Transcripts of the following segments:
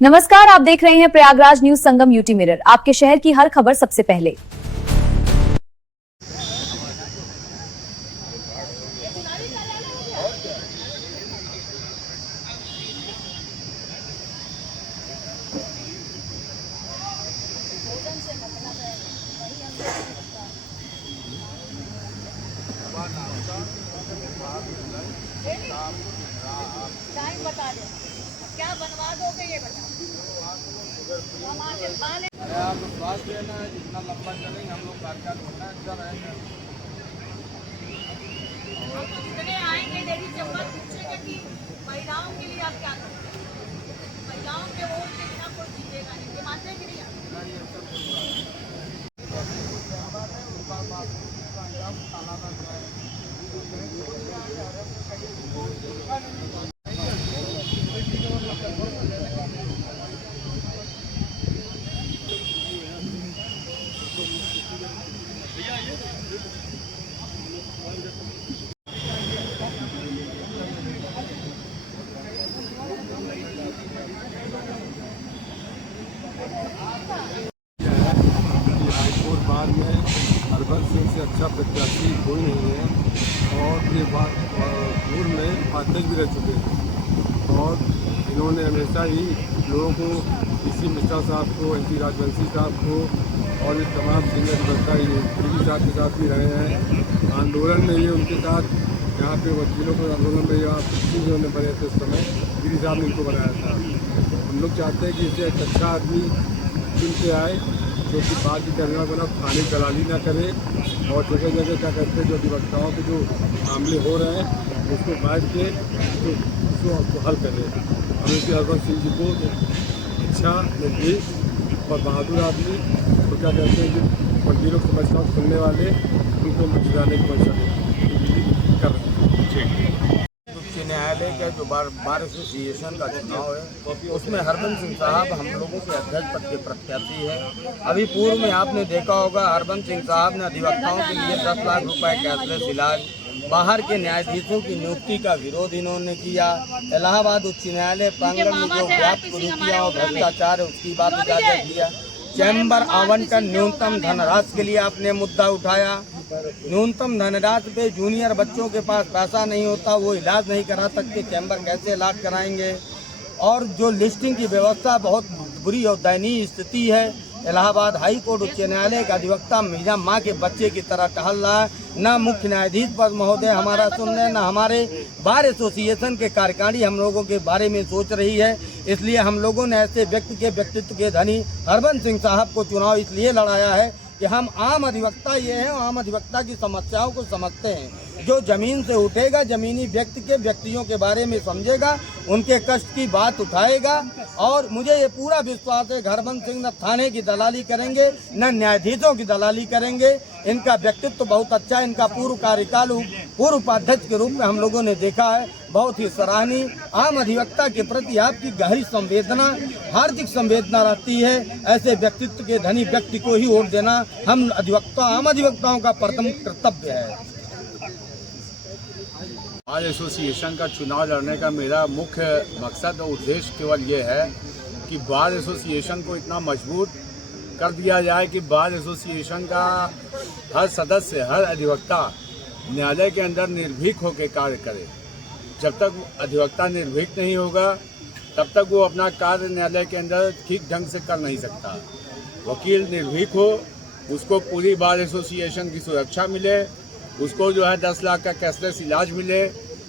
नमस्कार, आप देख रहे हैं प्रयागराज न्यूज संगम यूटी मिरर, आपके शहर की हर खबर सबसे पहले। टाइम बता दो, क्या बनवा दोगे ये बताओ। हम आके खा ले। अरे आप विश्वास देना है, जितना लंबा चलेंगे हम लोग कार्यकाल होना अच्छा रहेगा। हम तो जितने आएंगे लेडीज जब बात पूछेंगे कि महिलाओं के लिए आप क्या करोगे, महिलाओं के वोट के बिना कोई जीतेगा नहीं, ये मानते हैं कि नहीं आप? हाईकोर्ट बार में हरबंस सिंह से अच्छा प्रत्याशी कोई नहीं है और ये बात पूर्व में अध्यक्ष भी रह चुके हैं और इन्होंने हमेशा ही लोगों को पीसी मिश्रा साहब को, एनटी राजवंशी साहब को और ये तमाम सीनियर अधिवक्ता गिरी साहब के साथ भी रहे हैं। आंदोलन में ये उनके साथ यहाँ पे वकीलों के आंदोलन में या उन्होंने बने थे उस समय गिरी साहब ने इनको बनाया था। हम लोग चाहते हैं कि इसे एक अच्छा आदमी चुन के आए जो कि बात करने वाला थाने दलाली ना करे और जगह जगह क्या करते हैं जो अधिवक्ताओं के जो मामले हो रहे हैं उसको बैठ के उसको हल करे। हम इसी हरबंस सिंह जी को अच्छा, निर्भीक और बहादुर आदमी और क्या कहते हैं कि वकीलों की समस्याओं को सुनने वाले उनको जाने की मंशा कर रहे हैं। उच्च न्यायालय का जो बार एसोसिएशन का चुनाव है उसमें हरबंस सिंह साहब हम लोगों के अध्यक्ष पद के प्रत्याशी है। अभी पूर्व में आपने देखा होगा हरबंस सिंह साहब ने अधिवक्ताओं के लिए 10 लाख रुपए कैशलेस इलाज, बाहर के न्यायाधीशों की नियुक्ति का विरोध इन्होंने किया। इलाहाबाद उच्च न्यायालय प्रांगण में जो व्याप्त कुरीतियां और भ्रष्टाचार है उसकी बात उजागर किया। चैम्बर आवंटन न्यूनतम धनराशि के लिए आपने मुद्दा उठाया। न्यूनतम धनराशि पे जूनियर बच्चों के पास पैसा नहीं होता, वो इलाज नहीं करा सकते, चैम्बर कैसे इलाज कराएंगे। और जो लिस्टिंग की व्यवस्था बहुत बुरी और दयनीय स्थिति है। इलाहाबाद हाई कोर्ट उच्च न्यायालय का अधिवक्ता मीरा माँ के बच्चे की तरह टहल रहा है। न मुख्य न्यायाधीश पद महोदय हमारा सुन रहे, न हमारे बार एसोसिएशन के कार्यकारिणी हम लोगों के बारे में सोच रही है। इसलिए हम लोगों ने ऐसे व्यक्ति के व्यक्तित्व के धनी हरबंस सिंह साहब को चुनाव इसलिए लड़ाया है कि हम आम अधिवक्ता ये हैं, आम अधिवक्ता की समस्याओं को समझते हैं। जो जमीन से उठेगा, जमीनी व्यक्ति के व्यक्तियों के बारे में समझेगा, उनके कष्ट की बात उठाएगा। और मुझे ये पूरा विश्वास है हरबंस सिंह न थाने की दलाली करेंगे न न्यायाधीशों की दलाली करेंगे। इनका व्यक्तित्व बहुत अच्छा है। इनका पूर्व कार्यकाल पूर्व उपाध्यक्ष के रूप में हम लोगों ने देखा है, बहुत ही सराहनीय। आम अधिवक्ता के प्रति आपकी गहरी संवेदना, हार्दिक संवेदना रहती है। ऐसे व्यक्तित्व के धनी व्यक्ति को ही वोट देना हम आम अधिवक्ताओं का प्रथम कर्तव्य है। बार एसोसिएशन का चुनाव लड़ने का मेरा मुख्य मकसद और उद्देश्य केवल ये है कि बार एसोसिएशन को इतना मजबूत कर दिया जाए कि बार एसोसिएशन का हर सदस्य, हर अधिवक्ता न्यायालय के अंदर निर्भीक होकर कार्य करे। जब तक अधिवक्ता निर्भीक नहीं होगा तब तक वो अपना कार्य न्यायालय के अंदर ठीक ढंग से कर नहीं सकता। वकील निर्भीक हो, उसको पूरी बार एसोसिएशन की सुरक्षा मिले, उसको जो है 10 लाख का कैशलेस इलाज मिले,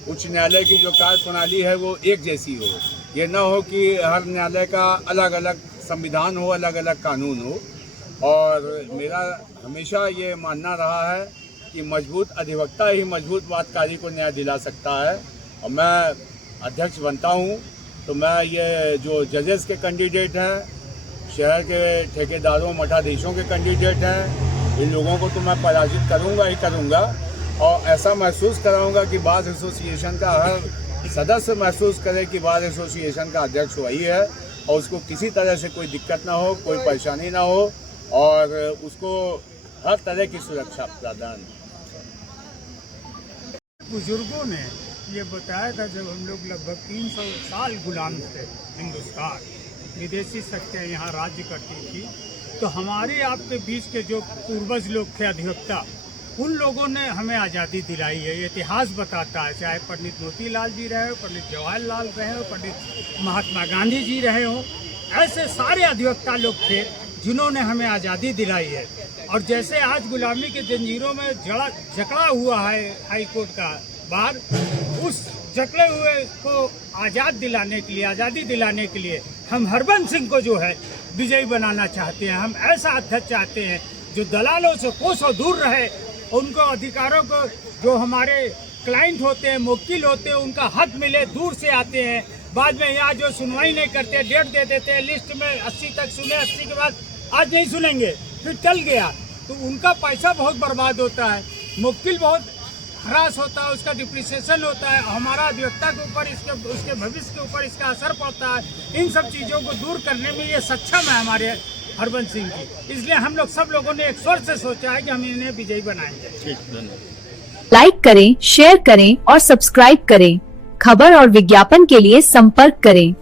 उच्च न्यायालय की जो कार्य प्रणाली है वो एक जैसी हो। ये न हो कि हर न्यायालय का अलग अलग संविधान हो, अलग अलग कानून हो। और मेरा हमेशा ये मानना रहा है कि मजबूत अधिवक्ता ही मजबूत वादकारी को न्याय दिला सकता है। और मैं अध्यक्ष बनता हूँ तो मैं ये जो जजेस के कैंडिडेट हैं, शहर के ठेकेदारों, मठाधीशों के कैंडिडेट हैं, इन लोगों को तो मैं पराजित करूंगा ही करूंगा। और ऐसा महसूस कराऊंगा कि बार एसोसिएशन का हर सदस्य महसूस करे कि बार एसोसिएशन का अध्यक्ष वही है और उसको किसी तरह से कोई दिक्कत ना हो, कोई परेशानी ना हो और उसको हर तरह की सुरक्षा प्रदान। बुजुर्गों ने ये बताया था जब हम लोग लगभग 300 साल गुलाम थे हिंदुस्तान, विदेशी शक्तियाँ यहाँ राज्य करती थी, तो हमारे आपके बीच के जो पूर्वज लोग थे अधिवक्ता, उन लोगों ने हमें आज़ादी दिलाई है। ये इतिहास बताता है, चाहे पंडित मोतीलाल जी रहे हो, पंडित जवाहरलाल रहे हो, पंडित महात्मा गांधी जी रहे हो, ऐसे सारे अधिवक्ता लोग थे जिन्होंने हमें आज़ादी दिलाई है। और जैसे आज गुलामी के जंजीरों में जकड़ा हुआ है हाई कोर्ट का बार, उस जकड़े हुए को आज़ादी दिलाने के लिए हम हरबंस सिंह को जो है विजयी बनाना चाहते हैं। हम ऐसा अध्यक्ष चाहते हैं जो दलालों से कोसों दूर रहे, उनको अधिकारों को, जो हमारे क्लाइंट होते हैं, मुवक्किल होते हैं, उनका हक मिले। दूर से आते हैं, बाद में यहाँ जो सुनवाई नहीं करते, डेट दे देते हैं, लिस्ट में 80 तक सुने, 80 के बाद आज नहीं सुनेंगे, फिर चल गया, तो उनका पैसा बहुत बर्बाद होता है, मुवक्किल बहुत हरास होता है, उसका डिप्रिसिएशन होता है, हमारा अधिवक्ता के ऊपर उसके भविष्य के ऊपर इसका असर पड़ता है। इन सब चीज़ों को दूर करने में ये सक्षम है हमारे हरबंस सिंह की, इसलिए हम लोग सब लोगों ने एक स्वर से सोचा है कि हम इन्हें विजयी बनाएंगे। लाइक करें, शेयर करें और सब्सक्राइब करें। खबर और विज्ञापन के लिए संपर्क करें।